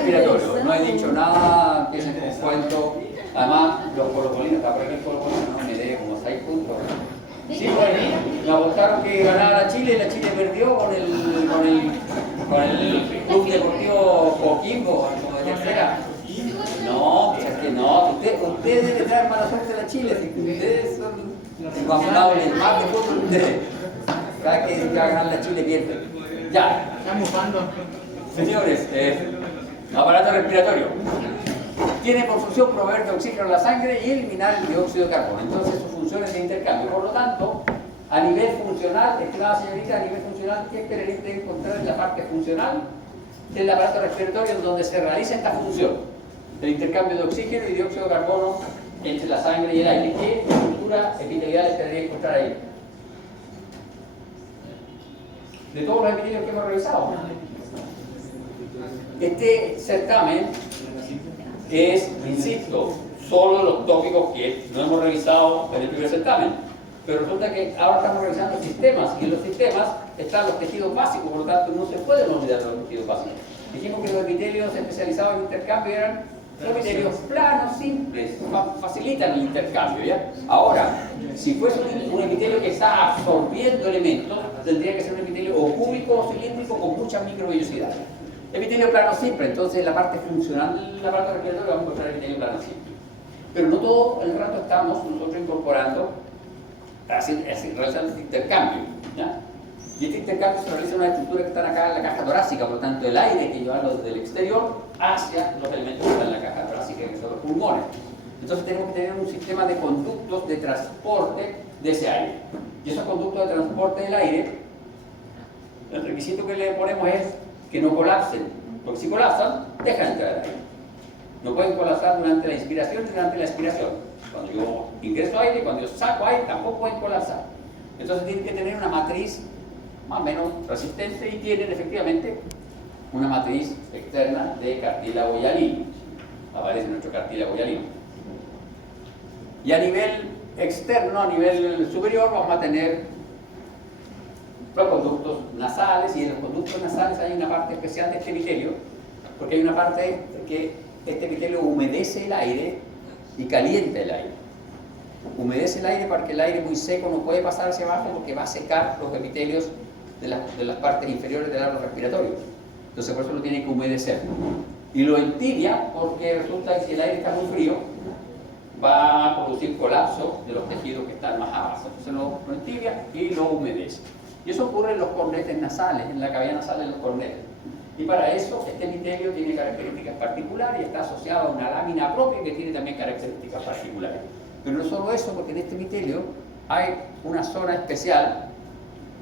respiratorio. No he dicho nada que se me cuento. Además, los colocolinos, está por aquí el colocolino, no me dé como 6 puntos. Sí, bueno, me apostaron que ganara Chile y la Chile perdió con el Club Deportivo Coquimbo, como de tercera. No, pues es que no, usted debe traer mala suerte a la Chile, si ustedes son inconfinables, más de fútbol ustedes. Cada que va a ganar la Chile pierde. Ya. Estamos jugando. Señores, aparato respiratorio. Tiene por función proveer de oxígeno a la sangre y eliminar el dióxido de carbono. Entonces su función es de intercambio. Por lo tanto, a nivel funcional, estimada señorita, a nivel funcional, ¿qué esperaría usted encontrar en la parte funcional del aparato respiratorio donde se realiza esta función? El intercambio de oxígeno y dióxido de carbono entre la sangre y el aire. ¿Qué estructura epitelial esperaría encontrar ahí? De todos los epitelios que hemos revisado. Este certamen es, insisto, solo los tópicos que no hemos revisado en el primer certamen. Pero resulta que ahora estamos revisando sistemas, y en los sistemas están los tejidos básicos, por lo tanto no se pueden olvidar los tejidos básicos. Dijimos que los epitelios especializados en intercambio eran epitelios planos, simples, facilitan el intercambio, ¿ya? Ahora, si fuese un epitelio que está absorbiendo elementos, tendría que ser un epitelio o cúbico o cilíndrico con mucha microvellosidad. Epitelio plano simple, entonces en la parte funcional del aparato respiratorio vamos a encontrar epitelio plano simple. Pero no todo el rato estamos nosotros incorporando, realizando este intercambio, ¿ya? Y este intercambio se realiza en una estructura que están acá en la caja torácica, por lo tanto el aire que llevarlo desde el exterior hacia los elementos que están en la caja torácica, que son los pulmones. Entonces tenemos que tener un sistema de conductos de transporte de ese aire. Y esos conductos de transporte del aire, el requisito que le ponemos es que no colapsen, porque si colapsan, dejan entrar el aire. No pueden colapsar durante la inspiración ni durante la expiración. Cuando yo ingreso aire, cuando yo saco aire, tampoco pueden colapsar. Entonces tienen que tener una matriz más o menos resistente y tienen efectivamente una matriz externa de cartílago hialino. Aparece nuestro cartílago hialino. Y a nivel externo, a nivel superior, vamos a tener los conductos nasales, y en los conductos nasales hay una parte especial de este epitelio, porque hay una parte que este epitelio humedece el aire y calienta el aire. Humedece el aire porque el aire muy seco no puede pasar hacia abajo porque va a secar los epitelios de las partes inferiores del árbol respiratorio. Entonces por eso lo tiene que humedecer. Y lo entibia porque resulta que si el aire está muy frío, va a producir colapso de los tejidos que están más abajo. Entonces lo entibia y lo humedece. Y eso ocurre en los cornetes nasales, en la cavidad nasal de los cornetes. Y para eso este epitelio tiene características particulares y está asociado a una lámina propia que tiene también características particulares. Pero no solo eso, porque en este epitelio hay una zona especial,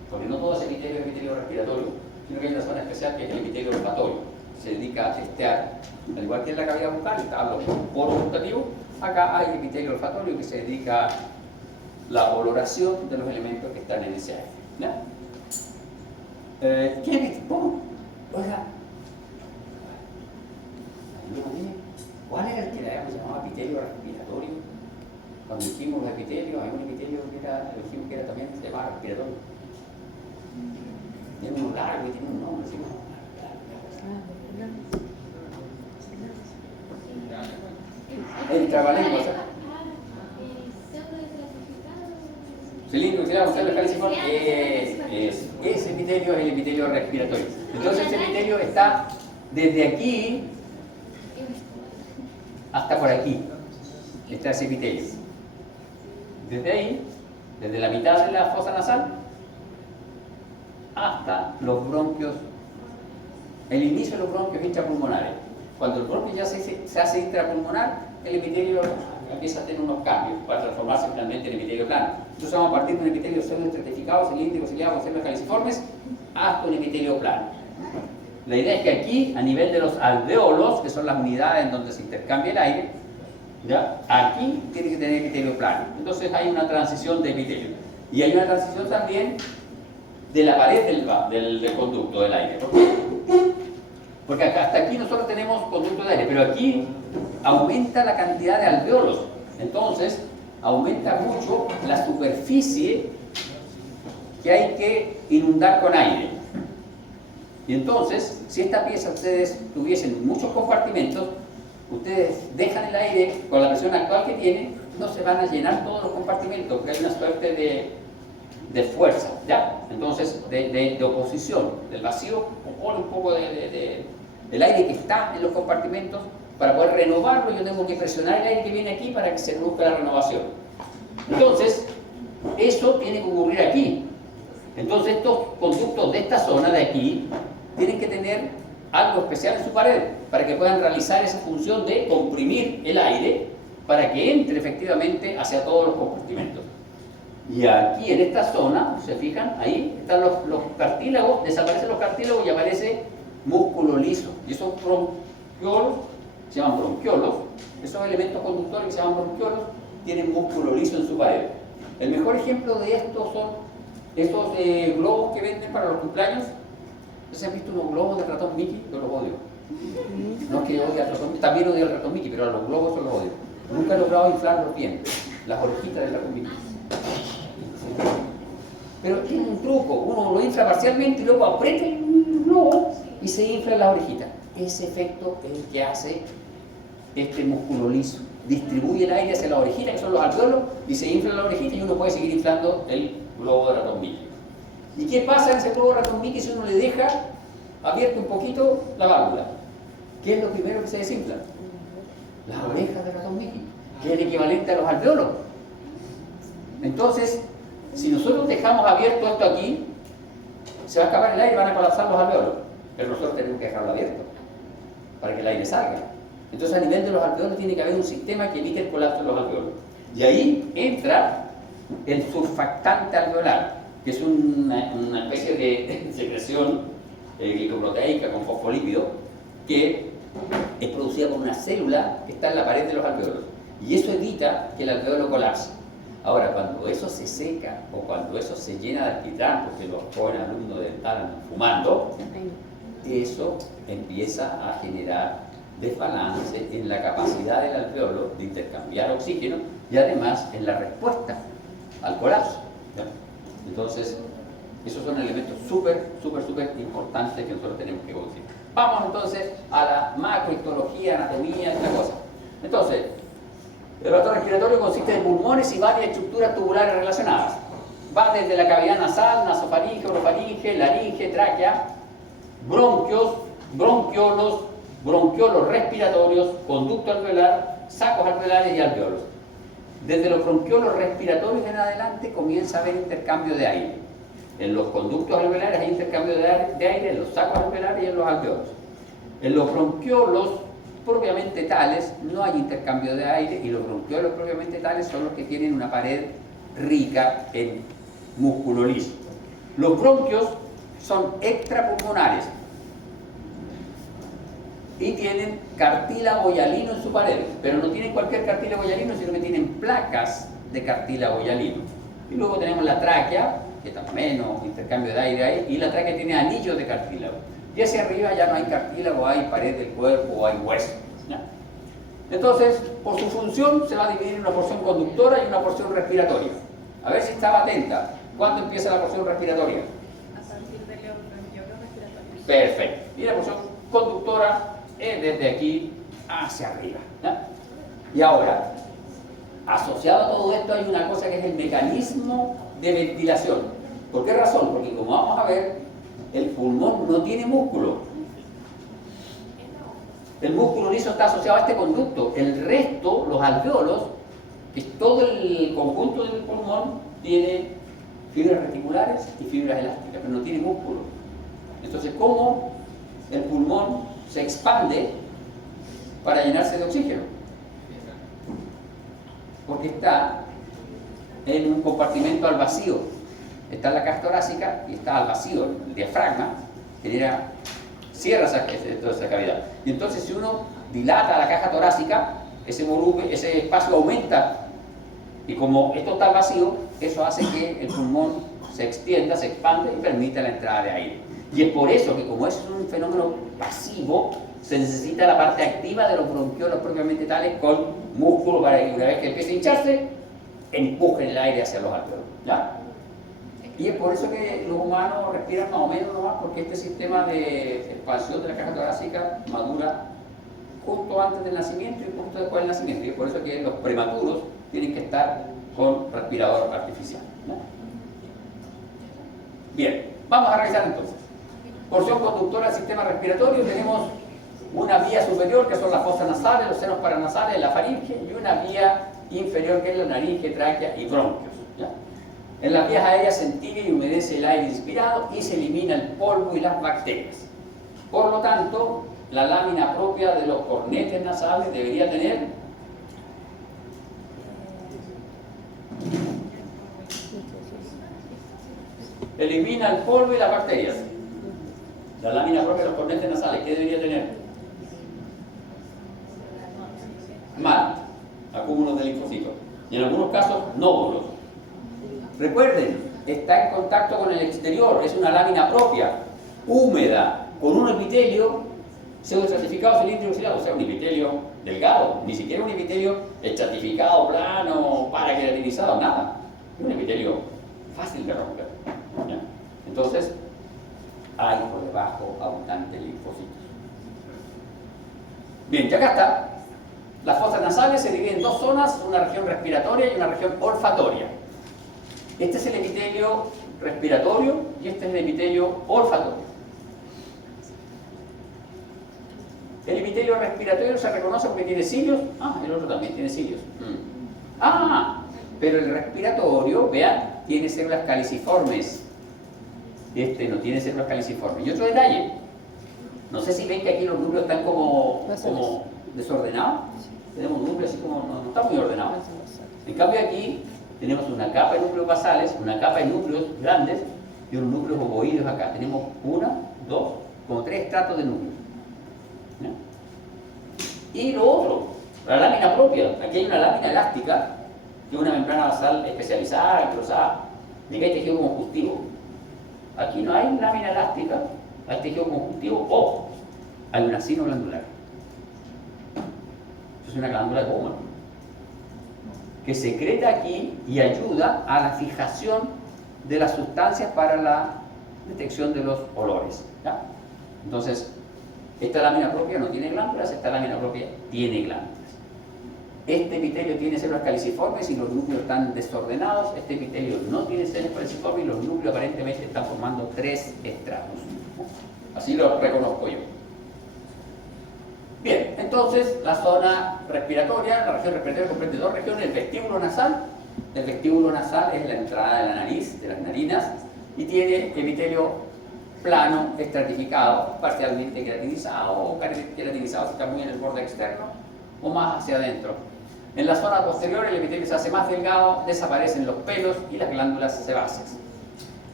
porque no todo ese epitelio es epitelio respiratorio, sino que hay una zona especial que es el epitelio olfatorio, que se dedica a testear, al igual que en la cavidad bucal, están los poros gustativos, acá hay epitelio olfatorio que se dedica a la oloración de los elementos que están en ese aire. ¿Ya? ¿Quién es? ¿Cómo? Oiga, ¿cuál era el que le habíamos llamado epitelio respiratorio? Cuando dijimos los epitelios, hay un epitelio que era, dijimos que era también, se llamaba respiratorio. Tiene uno largo y tiene un nombre, ¿sí? El trabalengua, ¿sabes? Cilindro, ese epitelio es el epitelio respiratorio. Entonces ese epitelio está desde aquí hasta por aquí. Está ese epitelio. Desde ahí, desde la mitad de la fosa nasal hasta los bronquios, el inicio de los bronquios intrapulmonares. Cuando el bronquio ya se hace intrapulmonar, el epitelio empieza a tener unos cambios para transformarse finalmente en epitelio plano. Entonces vamos a partir de un epitelio pseudoestratificado, cilíndrico, ciliado, con células caliciformes, hasta un epitelio plano. La idea es que aquí, a nivel de los alvéolos, que son las unidades en donde se intercambia el aire, ¿ya? Aquí tiene que tener epitelio plano. Entonces hay una transición de epitelio. Y hay una transición también de la pared del conducto del aire. ¿Por qué? Porque hasta aquí nosotros tenemos conducto de aire, pero aquí aumenta la cantidad de alvéolos. Entonces, aumenta mucho la superficie que hay que inundar con aire. Y entonces, si esta pieza ustedes tuviesen muchos compartimentos, ustedes dejan el aire con la presión actual que tiene, no se van a llenar todos los compartimentos, porque hay una suerte de fuerza, ¿ya? Entonces, de oposición, del vacío, opone un poco del aire que está en los compartimentos. Para poder renovarlo, yo tengo que presionar el aire que viene aquí para que se produzca la renovación. Entonces, eso tiene que ocurrir aquí. Entonces, estos conductos de esta zona de aquí tienen que tener algo especial en su pared para que puedan realizar esa función de comprimir el aire para que entre efectivamente hacia todos los compartimentos. Y aquí en esta zona, ¿se fijan? Ahí están los cartílagos, desaparecen los cartílagos y aparece músculo liso. Y esos bronquiolos se llaman bronquiolos. Esos elementos conductores que se llaman bronquiolos tienen músculo liso en su pared. El mejor ejemplo de esto son estos globos que venden para los cumpleaños. ¿Se han visto unos globos del ratón Mickey? Yo los odio. No es que yo odie al ratón Mickey, también odio al ratón Mickey, pero a los globos yo los odio. Nunca he logrado inflarlos bien, las orejitas del ratón Mickey. Pero tiene un truco, uno lo infla parcialmente y luego aprieta el globo y se infla la orejita. Ese efecto es el que hace este músculo liso. Distribuye el aire hacia la orejita, que son los alvéolos, y se infla la orejita y uno puede seguir inflando el globo de ratón Mickey. ¿Y qué pasa en ese globo de ratón Mickey si uno le deja abierto un poquito la válvula? ¿Qué es lo primero que se desinfla? Las orejas de ratón Mickey, que es el equivalente a los alvéolos. Entonces, si nosotros dejamos abierto esto aquí, se va a acabar el aire y van a colapsar los alvéolos. Pero nosotros tenemos que dejarlo abierto para que el aire salga. Entonces, a nivel de los alvéolos tiene que haber un sistema que evite el colapso de los alvéolos. Y ahí entra el surfactante alveolar, que es una especie de secreción glicoproteica con fosfolípido que es producida por una célula que está en la pared de los alvéolos. Y eso evita que el alvéolo colapse. Ahora, cuando eso se seca o cuando eso se llena de alquitrán, porque los jóvenes alumnos están fumando, eso empieza a generar desbalance en la capacidad del alvéolo de intercambiar oxígeno y además en la respuesta al colapso, ¿ya? Entonces, esos son elementos súper importantes que nosotros tenemos que conocer. Vamos entonces a la macrohistología, anatomía, esta cosa. Entonces, el aparato respiratorio consiste de pulmones y varias estructuras tubulares relacionadas. Va desde la cavidad nasal, nasofaringe, orofaringe, laringe, tráquea, bronquios, bronquiolos respiratorios, conducto alveolar, sacos alveolares y alvéolos. Desde los bronquiolos respiratorios en adelante comienza a haber intercambio de aire. En los conductos alveolares hay intercambio de aire, en los sacos alveolares y en los alvéolos. En los bronquiolos propiamente tales no hay intercambio de aire y los bronquiolos propiamente tales son los que tienen una pared rica en músculo liso. Los bronquios son extrapulmonares y tienen cartílago hialino en su pared, pero no tienen cualquier cartílago hialino, sino que tienen placas de cartílago hialino. Y luego tenemos la tráquea, que está menos intercambio de aire ahí, y la tráquea tiene anillos de cartílago. Y hacia arriba ya no hay cartílago, hay pared del cuerpo o hay hueso, ¿ya? Entonces, por su función se va a dividir en una porción conductora y una porción respiratoria. A ver si estaba atenta. ¿Cuándo empieza la porción respiratoria? A partir de los bronquiolos respiratorios. Perfecto. Y la porción conductora es desde aquí hacia arriba, ¿ya? Y ahora, asociado a todo esto hay una cosa que es el mecanismo de ventilación. ¿Por qué razón? Porque como vamos a ver, el pulmón no tiene músculo. El músculo liso está asociado a este conducto. El resto, los alvéolos, que es todo el conjunto del pulmón, tiene fibras reticulares y fibras elásticas, pero no tiene músculo. Entonces, ¿cómo el pulmón se expande para llenarse de oxígeno? Porque está en un compartimento al vacío. Está en la caja torácica y está al vacío. El diafragma cierra toda esa cavidad. Y entonces, si uno dilata la caja torácica, ese volumen, ese espacio aumenta. Y como esto está al vacío, eso hace que el pulmón se extienda, se expande y permita la entrada de aire. Y es por eso que, como es un fenómeno pasivo, se necesita la parte activa de los bronquiolos propiamente tales con músculo para que una vez que empiece a hincharse, empujen el aire hacia los alvéolos, ¿ya? Es Y es por eso que los humanos respiran más o menos nomás, porque este sistema de expansión de la caja torácica madura justo antes del nacimiento y justo después del nacimiento. Y es por eso que los prematuros tienen que estar con respirador artificial, ¿no? Bien, vamos a revisar entonces. Porción conductora del sistema respiratorio, tenemos una vía superior que son las fosas nasales, los senos paranasales, la faringe, y una vía inferior que es la naringe, tráquea y bronquios, ¿ya? En las vías aéreas se entibia y humedece el aire inspirado y se elimina el polvo y las bacterias. Por lo tanto, la lámina propia de los cornetes nasales debería tener elimina el polvo y las bacterias. La lámina propia de los cornetes nasales, ¿qué debería tener? Mal, acúmulos de linfocitos. Y en algunos casos, nódulos. Recuerden, está en contacto con el exterior, es una lámina propia, húmeda, con un epitelio pseudoestratificado cilíndrico oscilado, o sea, un epitelio delgado, ni siquiera un epitelio estratificado, plano, paraqueratinizado, nada. Un epitelio fácil de romper, ¿ya? Entonces, hay por debajo abundantes linfocitos. Bien, ya acá está. Las fosas nasales se dividen en dos zonas, una región respiratoria y una región olfatoria. Este es el epitelio respiratorio y este es el epitelio olfatorio. El epitelio respiratorio se reconoce porque tiene cilios. Ah, el otro también tiene cilios. Ah, pero el respiratorio, vean, tiene células caliciformes. Este no tiene células caliciformes. Y otro detalle, no sé si ven que aquí los núcleos están como desordenados. Tenemos núcleos así como, no está muy ordenado. En cambio aquí tenemos una capa de núcleos basales, una capa de núcleos grandes y unos núcleos ovoides acá. Tenemos una, dos, como tres estratos de núcleos. ¿Ya? Y lo otro, la lámina propia. Aquí hay una lámina elástica, que es una membrana basal especializada, engrosada, de que hay tejido conjuntivo. Aquí no hay lámina elástica, hay tejido conjuntivo o hay una sino glandular. Esto es una glándula de Bowman que secreta aquí y ayuda a la fijación de las sustancias para la detección de los olores, ¿ya? Entonces, esta lámina propia no tiene glándulas, esta lámina propia tiene glándulas. Este epitelio tiene células caliciformes y los núcleos están desordenados. Este epitelio no tiene células caliciformes y los núcleos aparentemente están formando tres estratos. Así lo reconozco yo. Bien, entonces la zona respiratoria, la región respiratoria comprende dos regiones, el vestíbulo nasal. El vestíbulo nasal es la entrada de la nariz, de las narinas, y tiene epitelio plano, estratificado, parcialmente queratinizado o queratinizado si está muy en el borde externo o más hacia adentro. En la zona posterior el epitelio se hace más delgado, desaparecen los pelos y las glándulas sebáceas.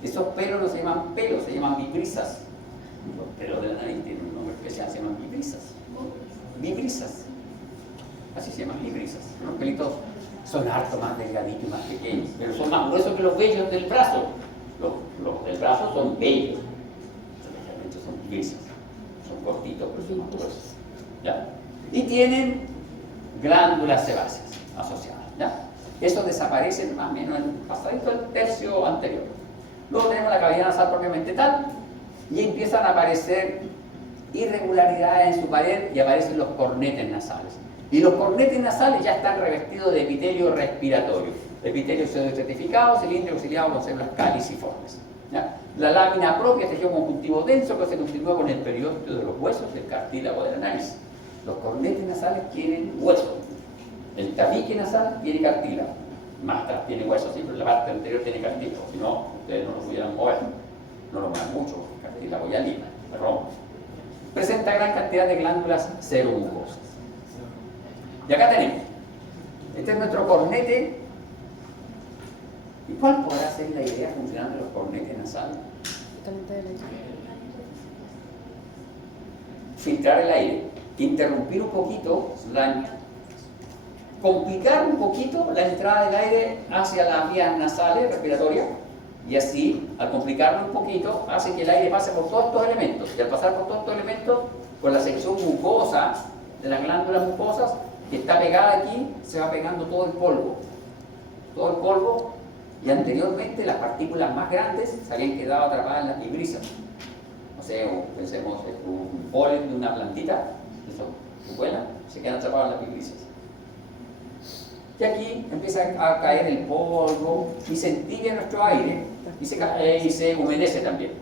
Esos pelos no se llaman pelos, se llaman vibrisas. Los pelos de la nariz tienen un nombre especial, se llaman vibrisas. Vibrisas. Así se llaman vibrisas. Los pelitos son harto más delgaditos y más pequeños, pero son más gruesos que los vellos del brazo. Los del brazo son vellos. Realmente son vibrisas. Son cortitos, pero son más gruesos. ¿Ya? Y tienen glándulas sebáceas asociadas, ¿ya? Estos desaparecen más o menos en pasadito el tercio anterior. Luego tenemos la cavidad nasal propiamente tal y empiezan a aparecer irregularidades en su pared y aparecen los cornetes nasales. Y los cornetes nasales ya están revestidos de epitelio respiratorio. Epitelio pseudoestratificado, cilíndrico auxiliado con células caliciformes, ¿ya? La lámina propia es tejido conjuntivo denso que se continúa con el periósteo de los huesos del cartílago de la nariz. Los cornetes nasales tienen hueso. El tabique nasal tiene cartílago. Más atrás tiene hueso, sí, pero la parte anterior tiene cartílago. Si no, ustedes no lo pudieran mover. No lo muevan mucho, porque el cartílago ya lima, se rompe. Presenta gran cantidad de glándulas seromucosas. Y acá tenemos. Este es nuestro cornete. ¿Y cuál podrá ser la idea funcional de los cornetes nasales? Filtrar el aire. Interrumpir un poquito, complicar un poquito la entrada del aire hacia las vías nasales respiratorias y así, al complicarlo un poquito, hace que el aire pase por todos estos elementos y al pasar por todos estos elementos, por la sección mucosa de las glándulas mucosas que está pegada aquí, se va pegando todo el polvo y anteriormente las partículas más grandes se habían quedado atrapadas en las fibrisas. O sea, pensemos en un polen de una plantita, eso que vuela, se quedan atrapados en las fibrisas. Y aquí empieza a caer el polvo y se entibia nuestro aire y se humedece también.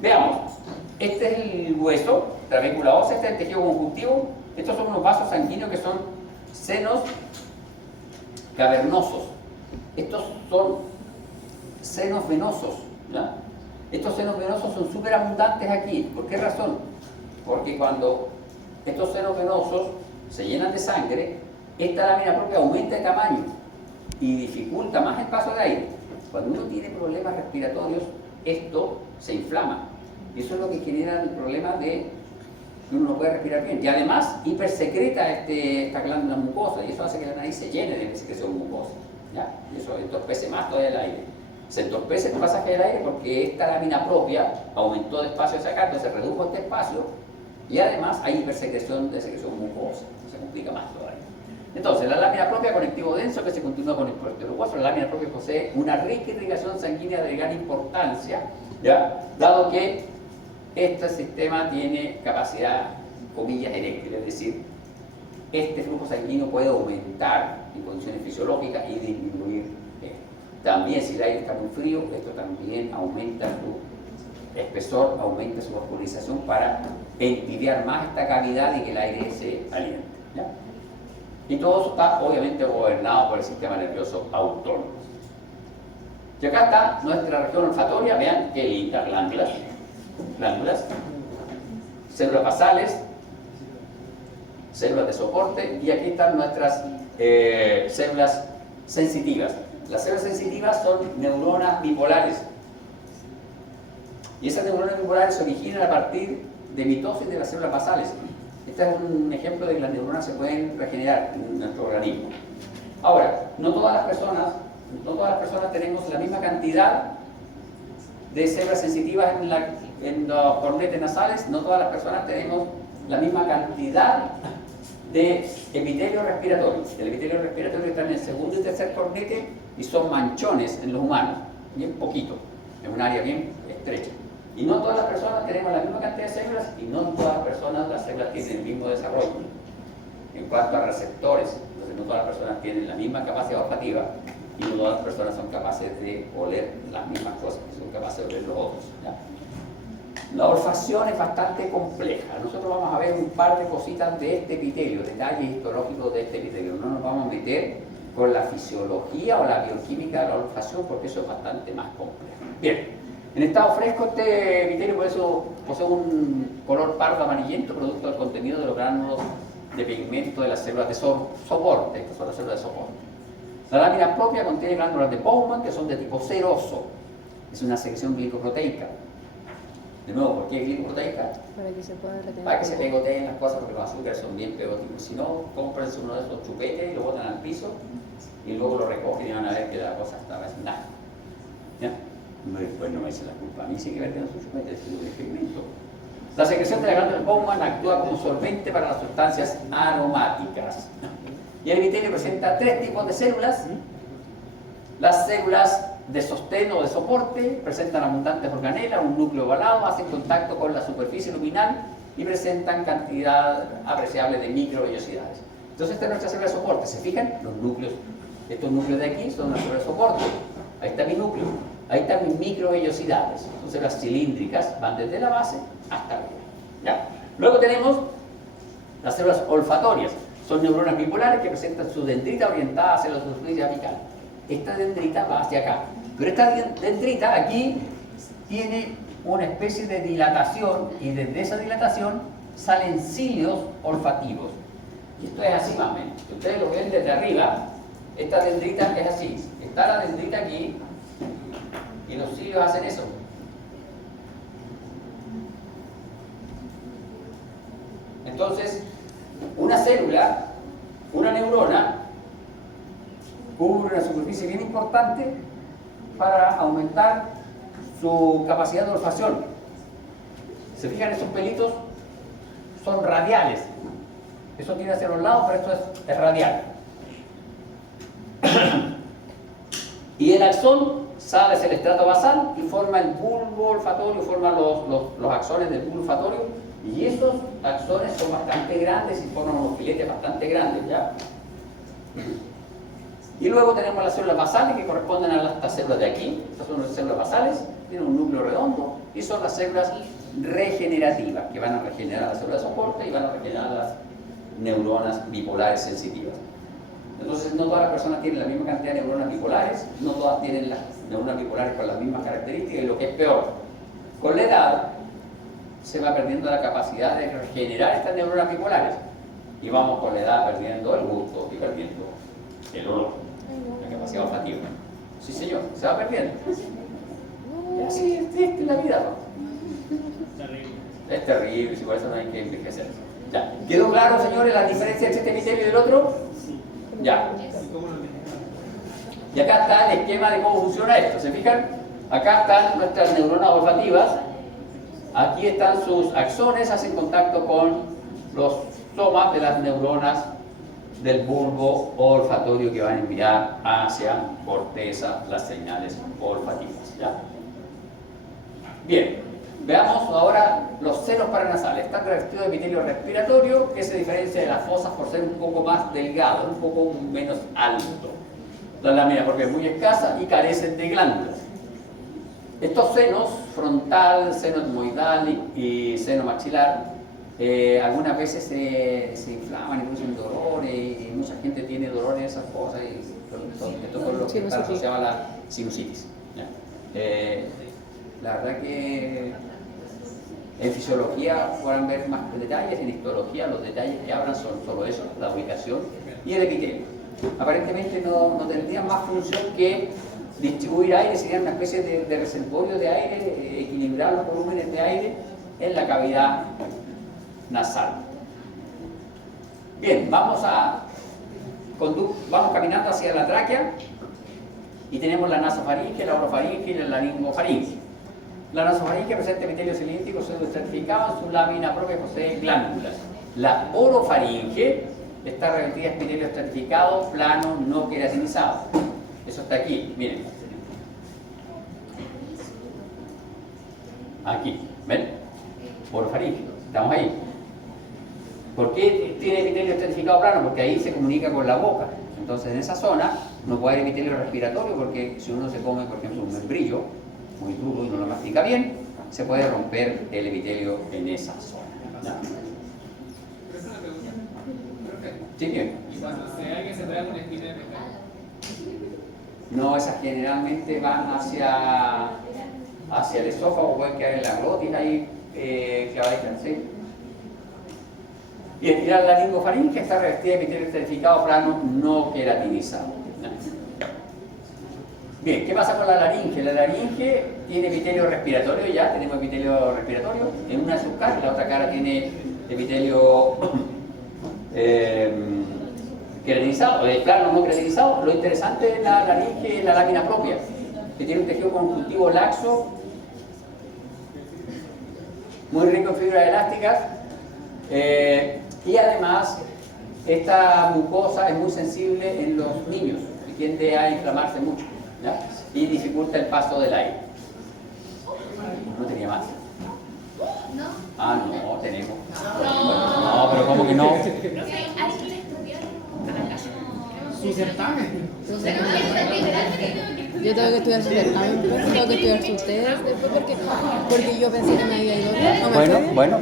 Veamos, este es el hueso, la vécula ósea, este es el tejido conjuntivo. Estos son unos vasos sanguíneos que son senos cavernosos. Estos son senos venosos, ¿ya? Estos senos venosos son súper abundantes aquí. ¿Por qué razón? Porque cuando estos senos venosos se llenan de sangre, esta lámina propia aumenta de tamaño y dificulta más el paso de aire. Cuando uno tiene problemas respiratorios, esto se inflama. Y eso es lo que genera el problema de que uno no puede respirar bien. Y además hipersecreta esta glándula mucosa y eso hace que la nariz se llene de secreción mucosa, ¿ya? Y eso entorpece más todavía el aire. Se entorpece el pasaje del aire porque esta lámina propia aumentó de espacio hacia acá, entonces se redujo este espacio y además hay hipersecreción de secreción mucosa, se complica más todavía. Entonces, la lámina propia, conectivo denso que se continúa con el colesterol. La lámina propia posee una rica irrigación sanguínea de gran importancia, ¿ya? Dado que este sistema tiene capacidad, comillas, eréctil, es decir, este flujo sanguíneo puede aumentar en condiciones fisiológicas y disminuir esto. También si el aire está muy frío, esto también aumenta su espesor, aumenta su vascularización para entibiar más esta cavidad y que el aire se aliente, ¿ya? Y todo eso está obviamente gobernado por el sistema nervioso autónomo. Y acá está nuestra región olfatoria, vean qué lindas glándulas, células basales, células de soporte, y aquí están nuestras células sensitivas. Las células sensitivas son neuronas bipolares. Y esas neuronas bipolares se originan a partir de mitosis de las células basales. Este es un ejemplo de que las neuronas se pueden regenerar en nuestro organismo. Ahora, no todas las personas tenemos la misma cantidad de células sensitivas en los cornetes nasales, no todas las personas tenemos la misma cantidad de epitelio respiratorio. El epitelio respiratorio está en el segundo y tercer cornete y son manchones en los humanos, bien poquito, en un área bien estrecha. Y no todas las personas tenemos la misma cantidad de células y no todas las personas, las células tienen el mismo desarrollo. En cuanto a receptores, entonces no todas las personas tienen la misma capacidad olfativa y no todas las personas son capaces de oler las mismas cosas, que son capaces de oler los otros, ¿ya? La olfacción es bastante compleja. Nosotros vamos a ver un par de cositas de este epitelio, detalles histológicos de este epitelio. No nos vamos a meter con la fisiología o la bioquímica de la olfacción porque eso es bastante más complejo. Bien. En estado fresco este epitelio por eso posee un color pardo amarillento producto del contenido de los gránulos de pigmento de las células de soporte. Estas son las células de soporte. La lámina propia contiene glándulas de Bowman que son de tipo seroso. Es una secreción glicoproteica. De nuevo, ¿por qué glicoproteica? Para que se pueda retener. Para que se pegoteen las cosas porque los azúcares son bien pegotivos. Si no, cómprense uno de esos chupetes y lo botan al piso y luego lo recogen y van a ver que la cosa está nada. ¿Ya? Después no me echen la culpa. A mí sí que verten sus chupetes, es un experimento. La secreción de la glándula de Bowman actúa como solvente para las sustancias aromáticas. Y el epitelio presenta tres tipos de células. Las células de sostén o de soporte presentan abundantes organelas, un núcleo ovalado, hacen contacto con la superficie luminal y presentan cantidad apreciable de microvellosidades. Entonces esta es nuestra célula de soporte. ¿Se fijan? Los núcleos, estos núcleos de aquí son una célula de soporte. Ahí está mi núcleo. Ahí están mis microvellosidades. Son células cilíndricas, van desde la base hasta arriba, ¿ya? Luego tenemos las células olfatorias. Son neuronas bipolares que presentan su dendrita orientada hacia la superficie apical. Esta dendrita va hacia acá. Pero esta dendrita aquí tiene una especie de dilatación y desde esa dilatación salen cilios olfativos. Y esto es así más o menos. Si ustedes lo ven desde arriba, esta dendrita es así. Está la dendrita aquí y los cilios hacen eso. Entonces, una célula, una neurona, cubre una superficie bien importante para aumentar su capacidad de olfacción. ¿Se fijan? Esos pelitos son radiales. Eso tiene hacia los lados, pero esto es radial. Y el axón sale hacia el estrato basal y forma el bulbo olfatorio, forma los axones del bulbo olfatorio. Y estos axones son bastante grandes y forman unos filetes bastante grandes, ¿ya? Y luego tenemos las células basales que corresponden a estas células de aquí. Estas son las células basales, tienen un núcleo redondo y son las células regenerativas que van a regenerar las células de soporte y van a regenerar las neuronas bipolares sensitivas. Entonces, no todas las personas tienen la misma cantidad de neuronas bipolares, no todas tienen las neuronas bipolares con las mismas características, y lo que es peor, con la edad se va perdiendo la capacidad de regenerar estas neuronas bipolares y vamos con la edad perdiendo el gusto y perdiendo el olor, la capacidad olfativa. Sí, señor, se va perdiendo. Y así es triste la vida, ¿no? Es terrible, y por eso no hay que envejecer. Ya. ¿Quedó claro, señores, la diferencia entre este epitelio y del otro? Ya. Y acá está el esquema de cómo funciona esto. ¿Se fijan? Acá están nuestras neuronas olfativas. Aquí están sus axones, hacen contacto con los somas de las neuronas del bulbo olfatorio que van a enviar hacia corteza las señales olfativas. ¿Ya? Bien. Veamos ahora los senos paranasales. Están revestidos de epitelio respiratorio que se diferencia de las fosas por ser un poco más delgado, un poco menos alto. La lámina porque es muy escasa y carecen de glándulas. Estos senos, frontal, seno etmoidal y seno maxilar, algunas veces se inflaman y producen dolores y mucha gente tiene dolores en esas cosas y esto es lo que está asociado a la sinusitis. La verdad que en fisiología podrán ver más detalles, en histología los detalles que hablan son solo eso, la ubicación y el epitelio. Aparentemente no tendrían más función que distribuir aire, serían una especie de reservorio de aire, equilibrar los volúmenes de aire en la cavidad nasal. Bien, vamos caminando hacia la tráquea y tenemos la nasofaringe, la orofaringe y la laringofaringe. La nasofaringe presenta epitelio cilíndrico pseudoestratificado, en su lámina propia posee glándulas. La orofaringe está revestida de epitelio estratificado, plano, no queratinizado. Eso está aquí, miren. Aquí, ¿ven? Orofaringe, estamos ahí. ¿Por qué tiene epitelio estratificado plano? Porque ahí se comunica con la boca. Entonces en esa zona no puede haber epitelio respiratorio porque si uno se come, por ejemplo, un membrillo muy duro y no lo mastica bien, se puede romper el epitelio en esa zona. ¿No? Pero es una pregunta. Perfecto. Sí, bien. Y cuando alguien se trae una espina de pescado. No, esas generalmente van hacia el esófago, pueden quedar en la glotis ahí clavaditas, ¿sí? Y estirar la laringofaringe está revestida de epitelio estratificado plano no queratinizado. Bien, ¿qué pasa con la laringe? La laringe tiene epitelio respiratorio, ya tenemos epitelio respiratorio en una de sus caras, la otra cara tiene epitelio queratinizado, plano no queratinizado. Lo interesante de la laringe es la lámina propia, que tiene un tejido conjuntivo laxo, muy rico en fibras elásticas, y además esta mucosa es muy sensible en los niños y tiende a inflamarse mucho, ¿ya? Y dificulta el paso del aire. No tenía más. ¿No? Ah, no, tenemos. No, pero ¿cómo que no? Su certamen. Yo tengo que estudiar su certamen, tengo que estudiar su test después porque yo pensé que me había ido bien. No me fue bien. Bueno.